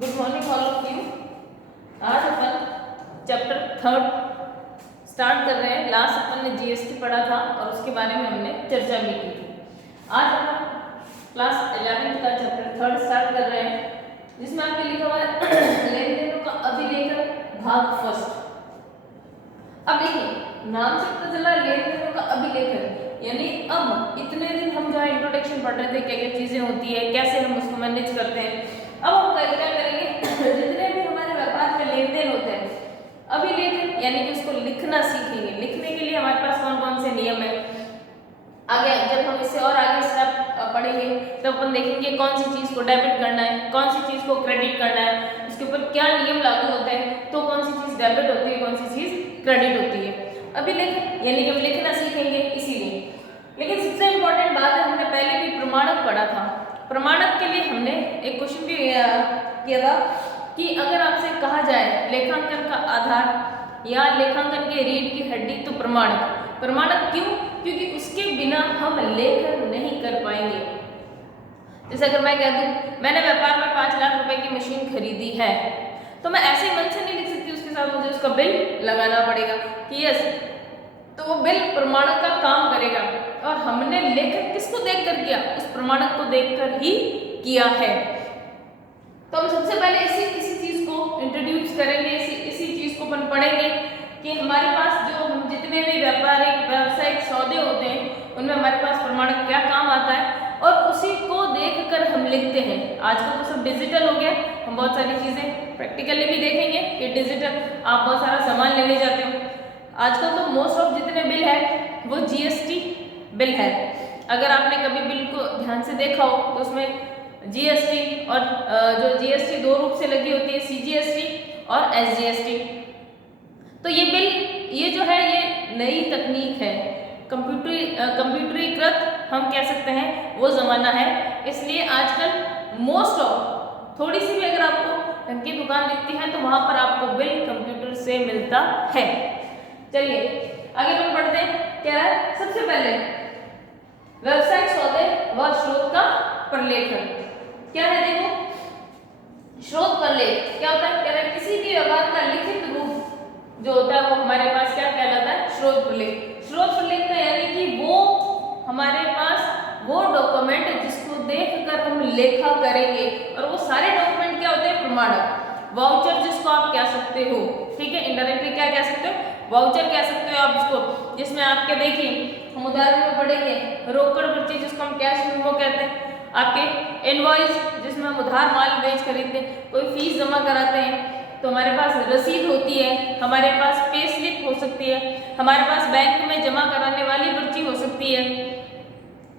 Good morning all of you. आज अपन chapter 3 start कर रहे हैं। लास्ट अपन ने जीएसटी पढ़ा था और उसके बारे में हमने चर्चा भी की थी। आज अपन क्लास 11th का चैप्टर 3 स्टार्ट कर रहे हैं, जिसमें आपके लिखा हुआ है लेन देनों का अभिलेखन भाग फर्स्ट। अब देखिए, नाम से पता चला लेन देनों का अभिलेखन, यानी अब इतने दिन हम जो इंट्रोडक्शन पढ़ रहे थे, क्या क्या चीजें होती है, कैसे हम उसको मैनेज करते हैं। अब हम क्या करेंगे, जितने भी हमारे व्यापार में लेन देन होते हैं अभिलेखन, यानी कि उसको लिखना सीखेंगे। लिखने के लिए हमारे पास कौन कौन से नियम है, आगे जब हम इससे और आगे स्टेप पढ़ेंगे तो अपन देखेंगे कौन सी चीज को डेबिट करना है, कौन सी चीज को क्रेडिट करना है, उसके ऊपर क्या नियम लागू होते हैं, तो कौन सी चीज डेबिट होती है, कौन सी चीज क्रेडिट होती है। अभिलेखन यानी कि हम लिखना सीखेंगे इसीलिए। लेकिन सबसे इम्पोर्टेंट बात है, हमने पहले भी प्रमाणक पढ़ा था। प्रमाणक के लिए हमने एक क्वेश्चन भी किया था कि अगर आपसे कहा जाए लेखांकन का आधार या लेखांकन के रीढ़ की हड्डी तो प्रमाणक। प्रमाणक क्यों? क्योंकि उसके बिना हम लेखन नहीं कर पाएंगे। जैसे अगर मैं कह दूं मैंने व्यापार में 5 लाख रुपए की मशीन खरीदी है, तो मैं ऐसे मन से नहीं लिख सकती, उसके साथ मुझे उसका बिल लगाना पड़ेगा कि यस, तो वो बिल प्रमाणक का काम करेगा। और हमने लेखन किसको देखकर किया? उस प्रमाणक को देखकर ही किया है। तो हम सबसे पहले इसी चीज को इंट्रोड्यूस करेंगे, इसी चीज को अपन पढ़ेंगे कि हमारे पास जो हम जितने भी व्यापारिक व्यावसायिक सौदे होते हैं उनमें हमारे पास प्रमाणक क्या काम आता है, और उसी को देखकर हम लिखते हैं। आजकल तो सब डिजिटल हो गया, हम बहुत सारी चीजें प्रैक्टिकली भी देखेंगे कि डिजिटल आप बहुत सारा सामान लेने जाते हो। आजकल तो मोस्ट ऑफ जितने बिल है वो जीएसटी बिल है। अगर आपने कभी बिल को ध्यान से देखा हो तो उसमें जीएसटी और जो जीएसटी दो रूप से लगी होती है, सीजीएसटी और एसजीएसटी। तो ये बिल, ये जो है ये नई तकनीक है, कंप्यूटरीकृत हम कह सकते हैं, वो जमाना है। इसलिए आजकल मोस्ट ऑफ थोड़ी सी भी अगर आपको ढंग की दुकान दिखती है तो वहां पर आपको बिल कंप्यूटर से मिलता है। चलिए आगे हम पढ़ते हैं। क्या है? सबसे पहले व्यावसायिक सौदे व स्रोत का प्रलेखन क्या है? देखो, स्रोत प्रलेख क्या होता है? कह रहे हैं किसी भी व्यवहार का लिखित रूप जो होता है वो हमारे पास क्या कहलाता है? स्रोत प्रलेख। स्रोत प्रलेख का यानी कि वो हमारे पास वो डॉक्यूमेंट जिसको देखकर हम लेखा करेंगे, और वो सारे डॉक्यूमेंट क्या होते हैं? प्रमाणक। वाउचर जिसको आप कह सकते हो, ठीक है, इनडायरेक्टली क्या कह सकते हो? वाउचर कह सकते हो आप इसको, जिसमें आपके देखिए हम उदाहरण में पढ़ेंगे रोकड़ पर्ची जिसको हम कैश मेमो कहते हैं, आपके इनवॉइस जिसमें हम उधार माल बेच खरीदते हैं, कोई फीस जमा कराते हैं तो हमारे पास रसीद होती है, हमारे पास पे स्लिप हो सकती है, हमारे पास बैंक में जमा कराने वाली पर्ची हो सकती है।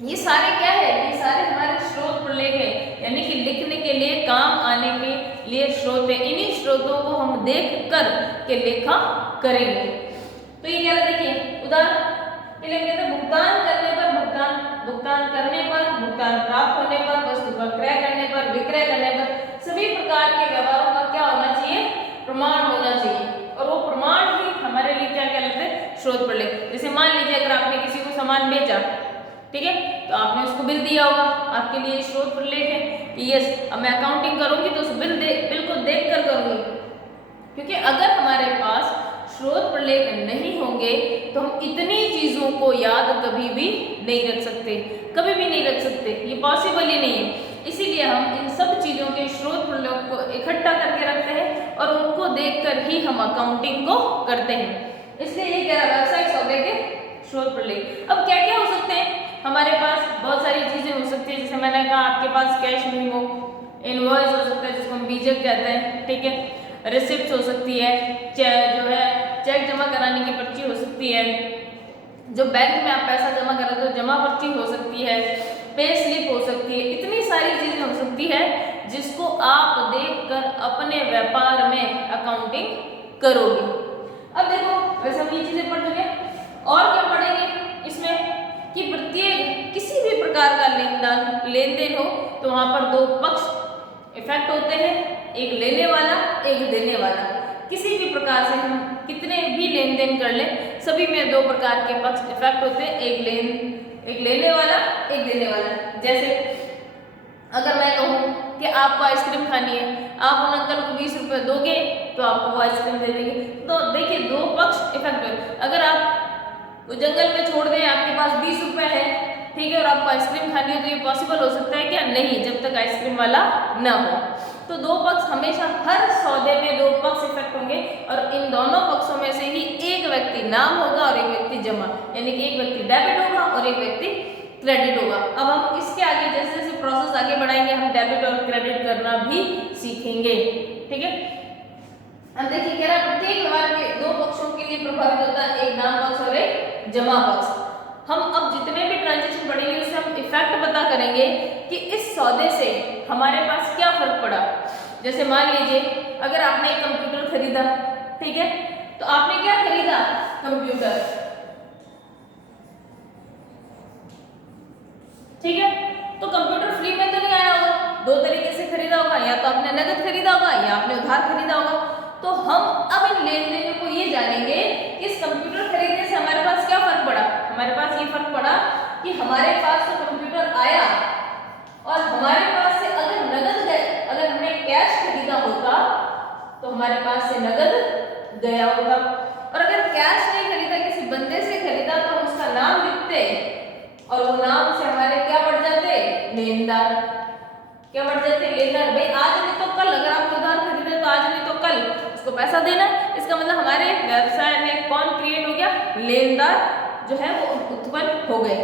ये सारे क्या है? ये सारे हमारे स्रोत प्रलेख है, यानी कि लिखने के लिए काम आने के लिए स्रोत है। इन्हीं स्रोतों को हम देख कर के लेखा करेंगे। तो ये क्या है? देखिए उदाहरण के लिए कहते हैं भुगतान करने पर, भुगतान करने पर, भुगतान प्राप्त होने पर, वस्तु का क्रय करने पर, विक्रय करने पर, सभी प्रकार के व्यवहारों का क्या होना चाहिए? प्रमाण होना चाहिए। और वो प्रमाण ही हमारे लिए क्या कहलाते हैं? स्रोत प्रलेख। जैसे मान लीजिए अगर आपने किसी को सामान बेचा, ठीक है, तो आपने उसको बिल दिया होगा, आपके लिए स्रोत प्रलेख है कि यस, अब मैं अकाउंटिंग करूंगी तो उस बिल को देख कर करूंगी। क्योंकि अगर हमारे पास स्रोत प्रलेख नहीं होंगे तो हम इतनी चीजों को याद कभी भी नहीं रख सकते, कभी भी नहीं रख सकते, ये पॉसिबल ही नहीं है। इसीलिए हम इन सब चीजों के स्रोत प्रलेख को इकट्ठा करके रखते हैं और उनको देखकर ही हम अकाउंटिंग को करते हैं। इसलिए ये कह रहा है व्यावसायिक सौदे के स्रोत प्रलेख। अब क्या क्या हो सकते हैं? हमारे पास बहुत सारी चीजें हो सकती है, जैसे मैंने कहा आपके पास कैश मेमो, इनवॉइस हो सकता है जिसको हम बीजक कहते हैं, ठीक है, रिसिप्ट हो सकती है, जो है चेक जमा कराने की पर्ची हो सकती है, जो बैंक में आप पैसा जमा कराते हो जमा पर्ची हो सकती है, पे स्लिप हो सकती है। इतनी सारी चीजें हो सकती है जिसको आप देखकर अपने व्यापार में अकाउंटिंग करोगे। अब देखो, वैसे हम ये चीजें पढ़ चुके, और क्या पढ़ेंगे इसमें कि प्रत्येक किसी भी प्रकार का लेन देन हो तो वहां पर दो पक्ष इफेक्ट होते हैं, एक लेने वाला एक देने वाला। किसी भी प्रकार से हम कितने भी लेन देन कर लें, सभी में दो प्रकार के पक्ष इफेक्ट होते हैं, एक लेने वाला एक देने वाला। जैसे अगर मैं कहूँ कि आपको आइसक्रीम खानी है, आप उन अंकल को 20 रुपये दोगे तो आपको वो आइसक्रीम दे देंगे। तो देखिए दो पक्ष इफेक्ट। अगर आप जंगल में छोड़ दें, आपके पास 20 रुपये है, ठीक है, और आपको आइसक्रीम खानी है, तो ये पॉसिबल हो सकता है क्या? नहीं, जब तक आइसक्रीम वाला ना हो। तो दो पक्ष हमेशा, हर सौदे में दो पक्ष इफेक्ट होंगे और इन दोनों पक्षों में से ही एक व्यक्ति नाम होगा और एक व्यक्ति जमा, यानी कि एक व्यक्ति डेबिट होगा और एक व्यक्ति क्रेडिट होगा। अब हम इसके आगे जैसे जैसे प्रोसेस आगे बढ़ाएंगे हम डेबिट और क्रेडिट करना भी सीखेंगे, ठीक है। अब देखिए कह रहा है प्रत्येक व्यवहार के दो पक्षों के लिए प्रभावित होता है, एक नाम पक्ष और एक जमा पक्ष। हम अब जितने भी ट्रांजेक्शन पढ़ेंगे उससे हम इफेक्ट पता करेंगे कि इस सौदे से हमारे पास क्या फर्क पड़ा। जैसे मान लीजिए अगर आपने एक कंप्यूटर खरीदा, ठीक है, तो आपने क्या खरीदा? कंप्यूटर, ठीक है। तो कंप्यूटर फ्री में तो नहीं आया होगा, दो तरीके से खरीदा होगा, या तो आपने नगद खरीदा होगा या आपने उधार खरीदा होगा। तो हम अब इन लेन देन को ये जानेंगे कि इस कंप्यूटर खरीदने से हमारे पास क्या फर्क पड़ा। हमारे पास ये फर्क पड़ा कि हमारे पास तो कंप्यूटर आया और हमारे पास से अगर नगद गए, अगर हमने कैश खरीदा होता तो हमारे पास से नगद गया होता, और अगर कैश नहीं खरीदा, किसी बंदे से खरीदा, तो हम उसका नाम लिखते और वो नाम से हमारे क्या बढ़ जाते? लेनदार। क्या बढ़ जाते? लेनदार। भाई आज नहीं तो कल, अगर आप उधार खरीदे तो आज नहीं तो कल उसको पैसा देना। इसका मतलब हमारे व्यवसाय में कौन क्रिएट हो गया? लेनदार जो है वो उत्पन्न हो गए।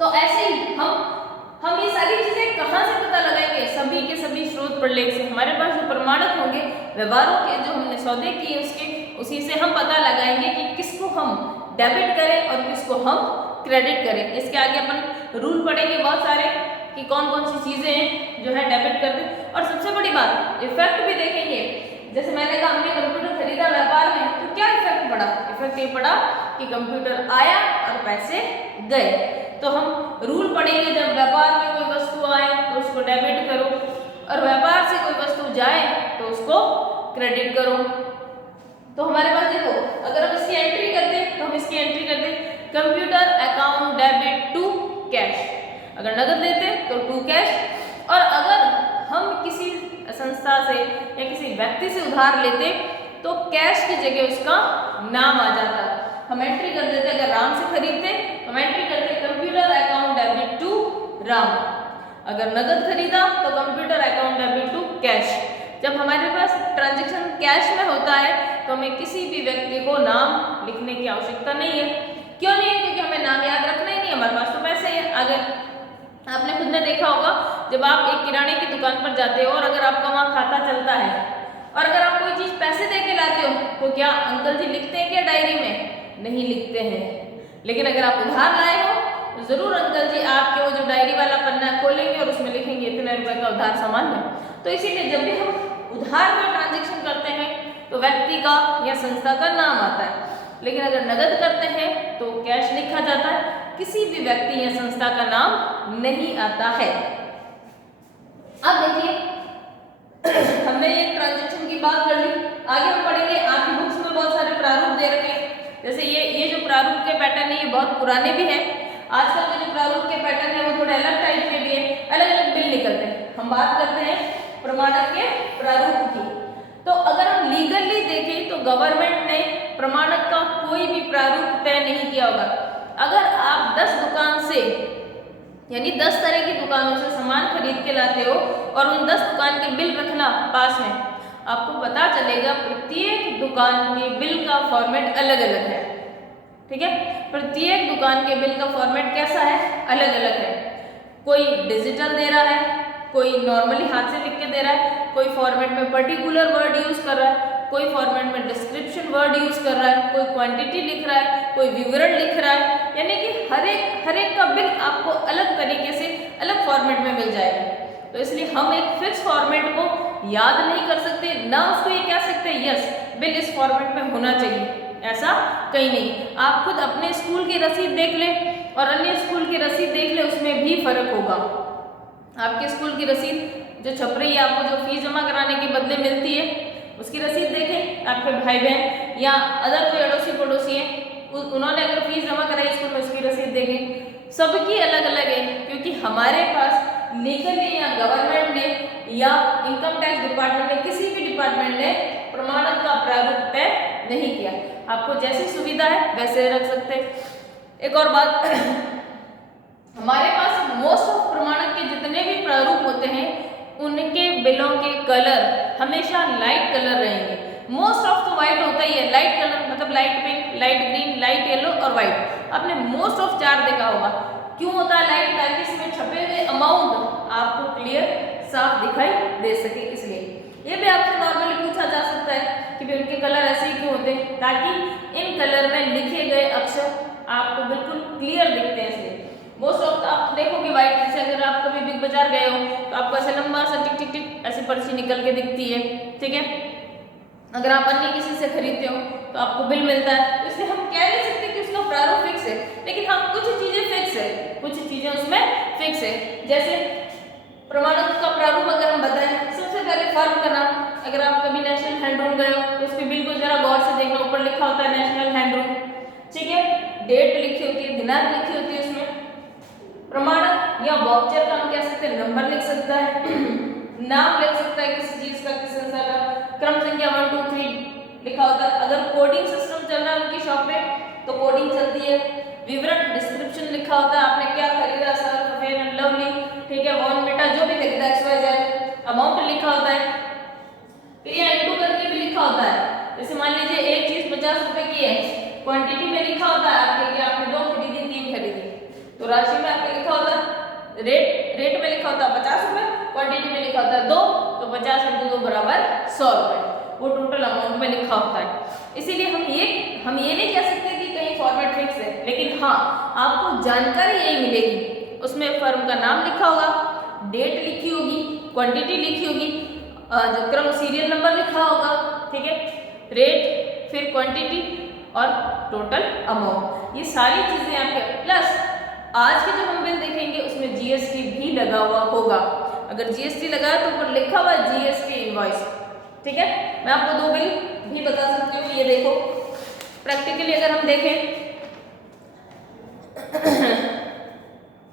तो ऐसे ही हम ये सारी चीजें कहाँ से पता लगाएंगे? सभी के सभी स्रोत प्रलेख से। हमारे पास जो प्रमाणक होंगे व्यवहारों के, जो हमने सौदे किए उसके, उसी से हम पता लगाएंगे कि किसको हम डेबिट करें और किसको हम क्रेडिट करें। इसके आगे अपन रूल पढ़ेंगे बहुत सारे कि कौन कौन सी चीजें जो है डेबिट कर दें। और सबसे बड़ी बात इफेक्ट भी देखेंगे। जैसे मैंने कहा हमने कंप्यूटर खरीदा व्यापार में, तो क्या इफेक्ट पड़ा? इफेक्ट ये पड़ा कि कंप्यूटर आया और पैसे गए। तो हम रूल पढ़ेंगे, जब व्यापार में कोई वस्तु आए तो उसको डेबिट करो और व्यापार से कोई वस्तु जाए तो उसको क्रेडिट करो। तो हमारे पास देखो, अगर हम इसकी एंट्री करते हैं तो हम इसकी एंट्री करते computer account debit to cash. अगर नगद लेते तो टू कैश, और अगर हम किसी संस्था से या किसी व्यक्ति से उधार लेते तो कैश की जगह उसका नाम आ जाता। हम एंट्री कर देते, अगर राम से खरीदते हम एंट्री करते computer account debit to Ram. अगर नगद खरीदा तो computer account debit to cash. जब हमारे पास ट्रांजैक्शन कैश में होता है तो हमें किसी भी व्यक्ति को नाम लिखने की आवश्यकता नहीं है। क्यों नहीं है? क्योंकि हमें नाम याद रखना ही नहीं, हमारे पास तो पैसे हैं। अगर आपने खुद ने देखा होगा, जब आप एक किराने की दुकान पर जाते हो और अगर आपका वहाँ खाता चलता है और अगर आप कोई चीज़ पैसे दे के लाते हो तो क्या अंकल जी लिखते हैं क्या डायरी में? नहीं लिखते हैं। लेकिन अगर आप उधार लाए हो तो जरूर अंकल जी आपके वो जो डायरी वाला पन्ना खोलेंगे और उसमें लिखेंगे इतने रुपए का उधार सामान है। तो इसीलिए जब भी हम उधार का ट्रांजेक्शन करते हैं तो व्यक्ति का या संस्था का नाम आता है, लेकिन अगर नगद करते हैं तो कैश लिखा जाता है, किसी भी व्यक्ति या संस्था का नाम नहीं आता है। अब देखिए हमने ये ट्रांजेक्शन की बात कर ली, आगे हम पढ़ेंगे। आपकी बुक्स में बहुत सारे प्रारूप दे रखे हैं। जैसे ये जो प्रारूप के पैटर्न है ये बहुत पुराने भी हैं। आजकल के जो प्रारूप के पैटर्न है वो थोड़े अलग टाइप के भी है, अलग अलग बिल निकलते हैं। हम बात करते हैं प्रमाणक के प्रारूप की। तो अगर हम लीगली देखें तो गवर्नमेंट ने प्रमाणक का कोई भी प्रारूप तय नहीं किया होगा। अगर आप 10 दुकान से यानी 10 तरह की दुकानों से सामान खरीद के लाते हो और उन 10 दुकान के बिल रखना पास में, आपको पता चलेगा प्रत्येक दुकान के बिल का फॉर्मेट अलग अलग है। ठीक है, प्रत्येक दुकान के बिल का फॉर्मेट कैसा है? अलग अलग है। कोई डिजिटल दे रहा है, कोई नॉर्मली हाथ से लिख के दे रहा है, कोई फॉर्मेट में पर्टिकुलर वर्ड यूज कर रहा है, कोई फॉर्मेट में डिस्क्रिप्शन वर्ड यूज कर रहा है, कोई क्वांटिटी लिख रहा है, कोई विवरण लिख रहा है। यानी कि हर एक का बिल आपको अलग तरीके से अलग फॉर्मेट में मिल जाएगा। तो इसलिए हम एक फिक्स फॉर्मेट को याद नहीं कर सकते, ना उसको ये कह सकते यस बिल इस फॉर्मेट में होना चाहिए, ऐसा कहीं नहीं। आप खुद अपने स्कूल की रसीद देख लें और अन्य स्कूल की रसीद देख लें, उसमें भी फर्क होगा। आपके स्कूल की रसीद जो छप रही है, आपको जो फीस जमा कराने के बदले मिलती है, उसकी रसीद देखें। आपके भाई बहन या अदर कोई अड़ोसी पड़ोसी है, उन्होंने अगर फीस जमा कराई स्कूल में, उसकी रसीद देखें। सबकी अलग अलग है, क्योंकि हमारे पास लीगली या गवर्नमेंट डिपार्टमेंट ने या इनकम टैक्स डिपार्टमेंट ने, किसी भी डिपार्टमेंट ने प्रमाणक का प्रारूप तय नहीं किया। आपको जैसी सुविधा है वैसे रख सकते हैं। एक और बात, हमारे पास मोस्ट ऑफ प्रमाणक के जितने भी प्रारूप होते हैं उनके बिलों के कलर हमेशा लाइट कलर रहेंगे। मोस्ट ऑफ तो व्हाइट होता ही है, लाइट कलर मतलब light pink, light green, light yellow और व्हाइट। आपने मोस्ट ऑफ 4 देखा होगा। क्यों होता है लाइट? ताकि इसमें छपे हुए अमाउंट आपको क्लियर साफ दिखाई दे सके, इसलिए। ये भी आपसे नॉर्मली पूछा जा सकता है कि उनके कलर ऐसे ही क्यों होते हैं, ताकि इन कलर में लिखे गए अक्षर आपको बिल्कुल क्लियर दिखते हैं, इसलिए। मोस्ट ऑफ आप देखोगे व्हाइट, जैसे अगर आप कभी बिग बाजार गए हो तो आपको ऐसे लंबा सा टिक टिक टिक ऐसी पर्ची निकल के दिखती है, ठीक है। अगर आप अन्य किसी से खरीदते हो तो आपको बिल मिलता है, तो इसलिए हम कह नहीं सकते कि उसका प्रारूप फिक्स है, लेकिन हाँ कुछ चीजें फिक्स है, कुछ चीजें उसमें फिक्स है। जैसे प्रमाणक का प्रारूप अगर हम बताएं, सबसे पहले फर्म का नाम। अगर आप कभी नेशनल हैंडरूम गए हो तो उसके बिल को जरा गौर से देखना, ऊपर लिखा होता है नेशनल हैंडरूम, ठीक है। डेट लिखी होती है, दिनांक लिखी होती है उसमें। प्रमाणक या वाउचर का हम कह सकते हैं नंबर लिख सकता है, नाम लिख सकता है किसी चीज का, किसी संस्था का, क्रम संख्या 1 2 3 लिखा होता है। अगर कोडिंग सिस्टम चल रहा है उनकी शॉप पे तो कोडिंग चलती है। विवरण डिस्क्रिप्शन लिखा होता है, आपने क्या खरीदा, सर्फ, फेयर एंड लवली, ठीक है, बॉर्नविटा, जो भी खरीदा XYZ। अमाउंट लिखा होता है, फिर यहाँ इंटू करके भी लिखा होता है। जैसे मान लीजिए एक चीज 50 रुपए की है, क्वांटिटी में लिखा होता है आपके कि आपने 2 खरीदी 3 खरीदी, तो राशि में आपके लिखा होता है, रेट में लिखा होता है 50 रुपए, क्वांटिटी में लिखा होता है 2, तो 50 × 2 बराबर 100 रुपए, वो टोटल अमाउंट में लिखा होता है। इसीलिए हम ये नहीं कह सकते कि कहीं फॉर्मेट फिक्स है, लेकिन हाँ आपको जानकारी यही मिलेगी। उसमें फर्म का नाम लिखा होगा, डेट लिखी होगी, क्वांटिटी लिखी होगी, जो क्रम सीरियल नंबर लिखा होगा, ठीक है, रेट, फिर क्वांटिटी और टोटल अमाउंट, ये सारी चीजें आपके। प्लस आज के जो हम बिल देखेंगे उसमें जीएसटी भी लगा हुआ होगा। अगर जीएसटी लगा है तो ऊपर लिखा हुआ जीएसटी इनवॉइस, ठीक है। मैं आपको 2 बिल भी बता सकती हूँ, ये देखो प्रैक्टिकली अगर हम देखें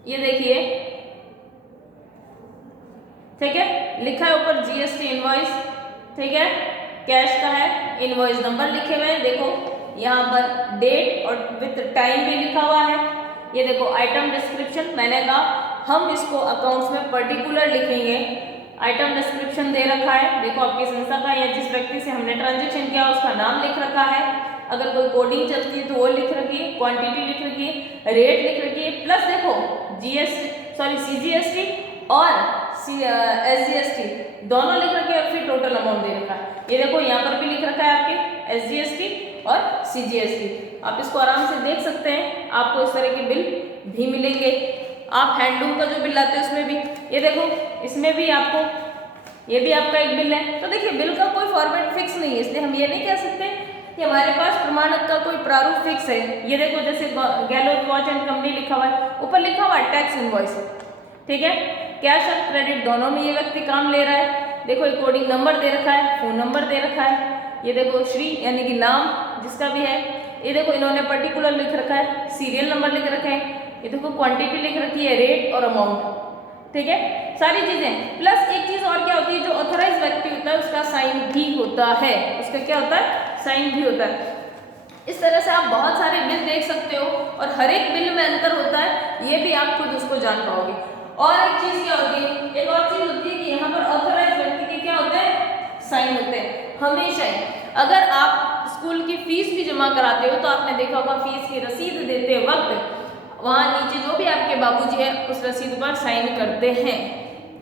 ये देखिए, ठीक है, लिखा है ऊपर जीएसटी इनवॉइस, ठीक है, कैश का है, इनवॉइस नंबर लिखे हुए हैं, देखो यहाँ पर डेट और विथ टाइम भी लिखा हुआ है। ये देखो आइटम डिस्क्रिप्शन, मैंने कहा हम इसको अकाउंट्स में पर्टिकुलर लिखेंगे। आइटम डिस्क्रिप्शन दे रखा है, देखो आपकी संस्था का या जिस व्यक्ति से हमने ट्रांजेक्शन किया उसका नाम लिख रखा है। अगर कोई कोडिंग चलती है तो वो लिख रखी है, क्वांटिटी लिख रखी है, रेट लिख रखी है, प्लस देखो CGST और SGST दोनों लिख रखे हैं और फिर टोटल अमाउंट दे रखा है। ये देखो यहाँ पर भी लिख रखा है आपके SGST और CGST, आप इसको आराम से देख सकते हैं। आपको इस तरह के बिल भी मिलेंगे। आप हैंडलूम का जो बिल लाते हैं उसमें भी ये देखो, इसमें भी आपको, ये भी आपका एक बिल है। तो देखिए बिल का कोई फॉर्मेट फिक्स नहीं है, इसलिए हम ये नहीं कह सकते कि हमारे पास प्रमाणक का कोई प्रारूप फिक्स है। ये देखो जैसे गैलोथ वॉच एंड कंपनी लिखा हुआ है, ऊपर लिखा हुआ है टैक्स इनवॉइस, ठीक है, कैश और क्रेडिट दोनों में ये व्यक्ति काम ले रहा है। देखो एक कोडिंग नंबर दे रखा है, फोन नंबर दे रखा है, ये देखो श्री यानी कि नाम जिसका भी है, ये देखो इन्होंने पर्टिकुलर लिख रखा है, सीरियल नंबर लिख रखे हैं, ये देखो क्वांटिटी लिख रखी है, रेट और अमाउंट, ठीक है, सारी चीजें। प्लस एक चीज और क्या होती है, जो ऑथराइज व्यक्ति होता है उसका साइन भी होता है, उसका क्या होता है, साइन भी होता है। इस तरह से आप बहुत सारे बिल देख सकते हो और हर एक बिल में अंतर होता है, ये भी आप खुद उसको जान पाओगे। और एक चीज क्या होती है, एक और चीज होती है कि यहाँ पर ऑथराइज व्यक्ति के क्या होते हैं, साइन होते हैं हमेशा ही। अगर आप स्कूल की फीस भी जमा कराते हो तो आपने देखा होगा फीस की रसीद देते वक्त वहां नीचे जो भी आपके बाबूजी है उस रसीद पर साइन करते हैं,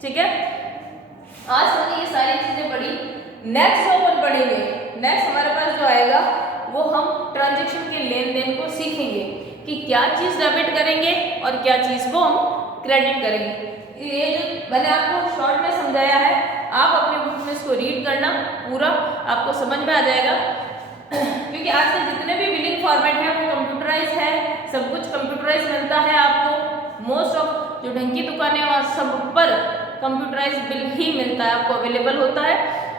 ठीक है। आज हमने ये सारी चीजें पढ़ी। नेक्स्ट जो अपन पढ़ेंगे, नेक्स्ट हमारे पास जो आएगा वो हम ट्रांजेक्शन के लेन देन को सीखेंगे कि क्या चीज डेबिट करेंगे और क्या चीज को हम क्रेडिट करेंगे। ये जो मैंने आपको शॉर्ट में समझाया है, आप अपने बुक में इसको रीड करना, पूरा आपको समझ में आ जाएगा। क्योंकि आज के जितने भी बिलिंग फॉर्मेट है वो कंप्यूटराइज है, सब कुछ कंप्यूटराइज मिलता है आपको। मोस्ट ऑफ जो ढंग की दुकानें वहाँ सब पर कंप्यूटराइज बिल ही मिलता है, आपको अवेलेबल होता है।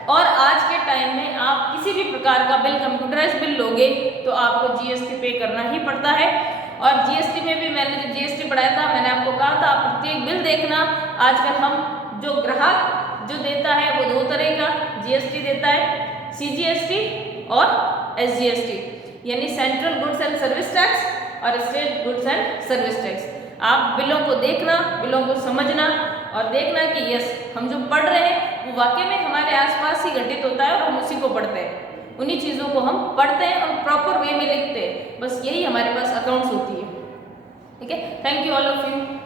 और आज के टाइम में आप किसी भी प्रकार का बिल कंप्यूटराइज बिल लोगे तो आपको जीएसटी पे करना ही पड़ता है। और जीएसटी में भी मैंने जो जीएसटी पढ़ाया था, मैंने आपको कहा था आप प्रत्येक बिल देखना। आजकल हम जो ग्राहक जो देता है वो दो तरह का जीएसटी देता है, सीजीएसटी और एसजीएसटी, यानी central goods and service tax और state goods and service tax. आप बिलों को देखना, बिलों को समझना और देखना कि यस हम जो पढ़ रहे हैं वो वाकई में हमारे आसपास ही घटित होता है और हम उसी को पढ़ते हैं, उन्हीं चीज़ों को हम पढ़ते हैं और प्रॉपर वे में लिखते हैं। बस यही हमारे पास अकाउंट्स होती है। ठीक है, thank you all of you.